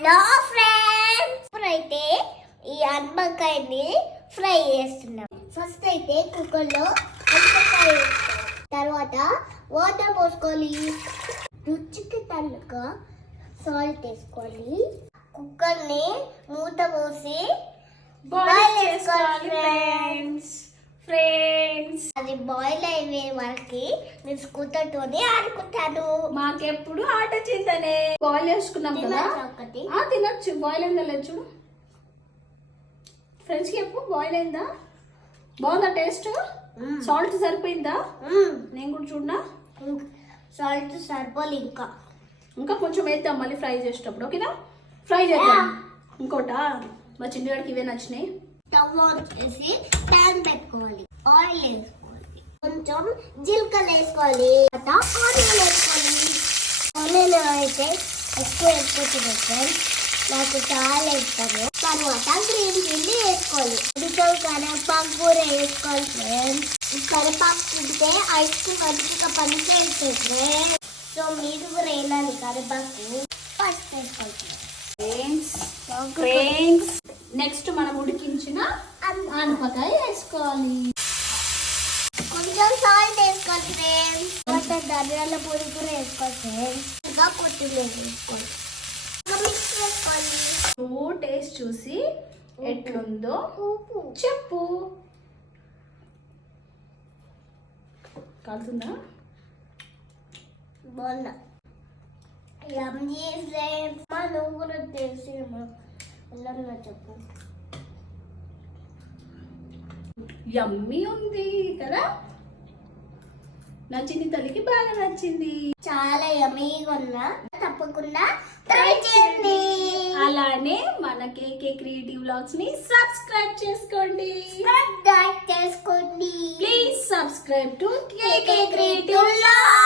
Hello friends, ఇప్పుడైతే ఈ అనపకాయని fry చేస్తున్నాం. ఫస్ట్ అయితే కుక్కర్లో అనపకాయ వేసుకోవాలి. తర్వాత వాటర్ పోసుకోవాలి. రుచికి తగ్గ సాల్ట్ వేసుకోవాలి. కుక్కర్ని మూత పోసి బాయిల్ చేసుకోవాలి ఫ్రెండ్స్. అది బాయిల్ అయ్యే వరకు నేను స్కూటర్తోనే ఆడుకుంటాను. మాకెప్పుడు ఆట చింతనే. బాయిల్ చేసుకున్నాం కదా, ఒకటి తినొచ్చు. బాయిల్ అయిందా లేదు చూడు ఫ్రెండ్స్ కి. చెప్పు, బాయిల్ అయిందా? బాగుందా టేస్ట్? సాల్ట్ సరిపోయిందా? నేను కూడా చూడనా. సాల్ట్ సరిపోలే, ఇంకా కొంచెం వేద్దాం మళ్ళీ ఫ్రై చేసేటప్పుడు. ఓకేనా? ఫ్రై చేద్దాం. ఇంకోటా మా చిన్నగాడికి ఇవే నచ్చినాయి. స్టవ్ ఆన్ చేసి ప్యాన్ పెట్టుకోవాలి. ఆయిల్ వేసుకోవాలి. కొంచెం జీలకర్ర వేసుకోవాలి. ఆనియన్ వేసుకోవాలి. ఆనియన్ అయితే ఎక్కువ వేసుకుంటుంది ఫ్రెండ్స్, నాకు చాలా ఇష్టము. తర్వాత గ్రీన్ చిల్లీ వేసుకోవాలి. కొంచెం కరివేపాకు కూడా వేసుకోవాలి ఫ్రెండ్స్. కరివేపాకు తింటే ఐస్ క్రీమ్ మంచిగా పనిచేస్తుంది ఫ్రెండ్స్. సో మీరు కూడా వేయాలి కరివేపాకు. ఫస్ట్ వేసుకోవాలి ఫ్రెండ్స్. నెక్స్ట్ మనం ఉడికించిన ఆనపకాయ వేసుకోవాలి. కొంచెం సాల్ట్ వేసుకోవాలి ఫ్రెండ్స్. తర్వాత ధనియాల పొడి కూడా వేసుకోవాలి ఫ్రెండ్స్. ఇంకా కొత్తిమీర వేసుకోవాలి. మిక్స్ చేసుకోవాలి. నువ్వు టేస్ట్ చూసి ఎట్లుందో చెప్పు. కాలుతుందా? బాగుందా? యమ్మీ ఫ్రెండ్స్. నువ్వు కూడా తెలిసి ఎలా చెప్పు. యమ్మీ ఉంది కదా? నచ్చింది, తల్లికి బాగా నచ్చింది. చాలా యమ్మీగా ఉన్నా, తప్పకుండా ట్రై చేయండి. అలానే మన కేకే క్రియేటివ్ వ్లాగ్స్ ని సబ్స్క్రైబ్ చేసుకోండి. సబ్స్క్రైబ్ చేసుకోండి. Please subscribe to KK creative vlogs.